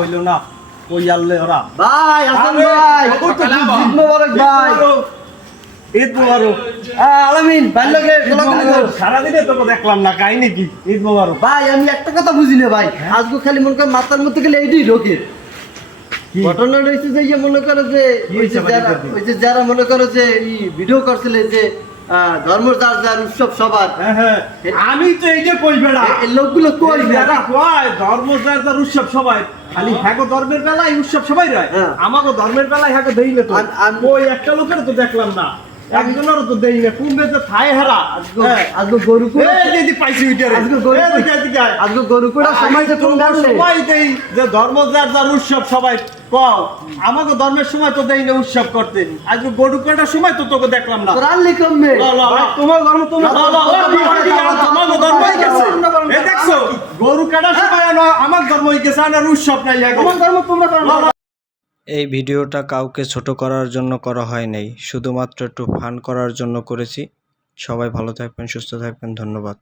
হইলো না ওই আল্লে ওরা ভাই আসেন ভাই ঈদ মোবারক ভাই ঈদ মোবারক আলামিন ভাই লগে সারাদিনে তোকে দেখলাম না কাহিনী কি ঈদ মোবারক ভাই আমি একটা কথা বুঝি না ভাই আজকে খালি মনে করেন মাথার মধ্যে গেলে এইটাই ঢোকে ঘটনা রয়েছে যে ইয়ে মনে করে যে ওই যে যারা মনে করে যে এই ভিডিও করছিল যে ধর্ম যার যার উৎসব সবার আমি তো এই যে কই বেড়া এই লোকগুলো কই যারা কয় ধর্ম যার যার উৎসব সবাই খালি হ্যাগো ধর্মের বেলায় উৎসব সবাই রয় আমাকে ধর্মের বেলায় হ্যাগো দেই না তো ওই একটা লোকের তো দেখলাম না একজনেরও তো দেই না কুম্ভে তো থাই হারা আজকে গরু করে এই দিদি পাইছি উইটারে আজকে গরু করে সময় যে কোন গাছে সবাই দেই যে ধর্ম যার যার উৎসব সবাই কও আমাকে ধর্মের সময় তো দেই না উৎসব করতে আজকে গরু কাটার সময় তো তোকে দেখলাম না কোরআন লিখমে তোমার ধর্ম তোমার আমার ধর্মই গেছে এই দেখছো গরু কাটার সময় আমার ধর্মই গেছে আর উৎসব নাই তোমার ধর্ম তোমরা করো এই ভিডিওটা কাউকে ছোট করার জন্য করা হয় নাই, শুধুমাত্র একটু ফান করার জন্য করেছি। সবাই ভালো থাকবেন, সুস্থ থাকবেন, ধন্যবাদ।